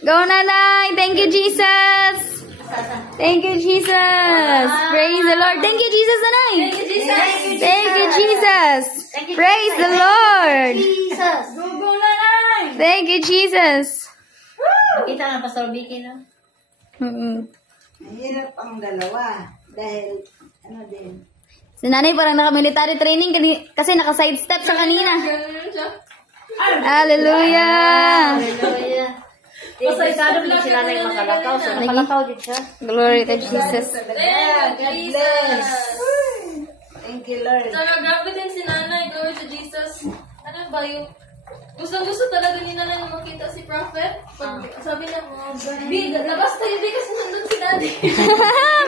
Go, Nanay. Thank you, Jesus. Thank you, Jesus. Praise the Lord. Thank you, Jesus, Nanay. Thank you, Jesus. Praise the Lord. Go, Nanay. Thank you, Jesus. Kita na Pastor Vicky, no? Mahirap ang dalawa. Dahil, ano din. Si Nanay parang naka-military training kasi naka-sidestep siya kanina. Hallelujah. Hallelujah. Pasaytado din sila na yung makalakaw. So, nakalakaw din siya. Glory to Jesus. God bless. Thank you, Lord. Sana grabe din si Nanay. Glory to Jesus. Ano ba yung... Gusto talaga ni Nanay na makita si Prophet. Pag sabi niya, Big, labas tayo. Big, kasi nandun si Nanay.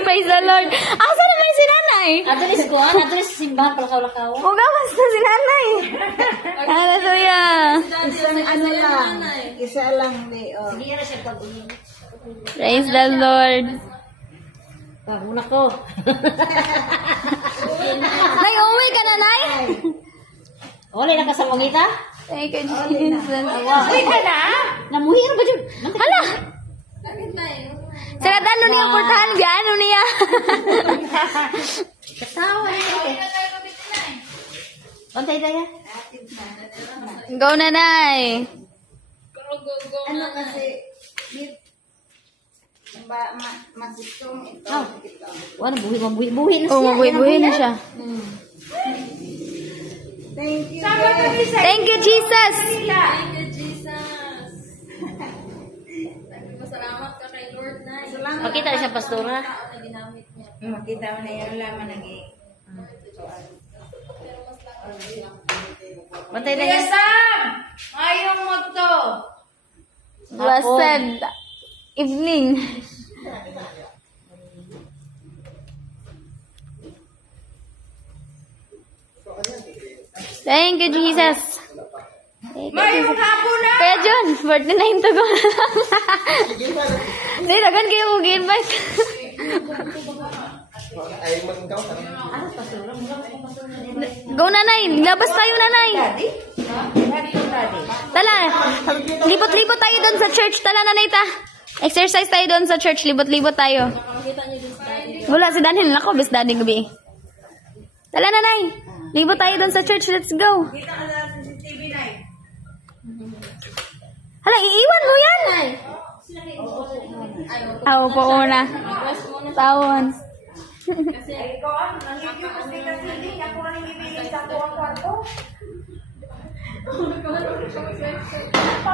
Praise the Lord. Asa naman si Nanay? Atulis ko, atulis sa simbahan, palakaw-lakaw. Huwag basta si Nanay. Hallelujah. Isang ano lang. Isa lang, may, oh. Sige na siya pag-uwi. Praise the Lord. Paguna ko. Nay, uwi ka na, Nay? Wala na ka sa mangita? Thank you, Jesus. Uwi ka na? Namuhi na ba dyan? Hala! Saratan nun niya, portahan niya, ano niya? Katawa na yun. Bantay tayo. Go, Nanay. Ano kasi, masitong ito. Wala, buhi na siya. Oh, mabuhi na siya. Thank you. Thank you, Jesus. Thank you, Jesus. Salamat ka kay Lord, Nay. Makita na siya, pastora. Na ginamit niya. Makita mo na yung laman ng Bantay na yan. Ayong magto. Blessed evening. Thank you, Jesus. Mayong hapon na. Kaya John, 49 to go na lang. Hindi, nagan kayo mo give-back. Go, Nanay. Labas tayo, Nanay. Tala. Libot-libot tayo doon sa church. Tala, Nanay, ta. Exercise tayo doon sa church. Libot-libot tayo. Wala si Daniel. Nako, bis Daddy gabi. Tala, Nanay. Libot tayo doon sa church. Let's go. Kita ka sa CCTV na eh. Hala, iiwan mo yan. Ako po una. Tawon. Ay, ikaw ang nangigyo ko sila sili. Ako ang nangibigay sa ako ang kwarto.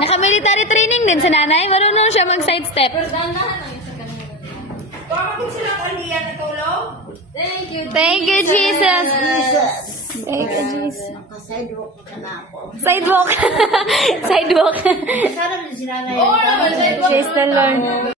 Naka-military training din sa Nanay. Marunong siya mag-sidestep. Kung sila ko liyan na tulog. Thank you, Thank you, Jesus. Jesus. Thank you, Jesus. Nakasidewalk ka na ako. Sidewalk. Sidewalk. Sana din sila na Oo naman, yan. Praise the Lord.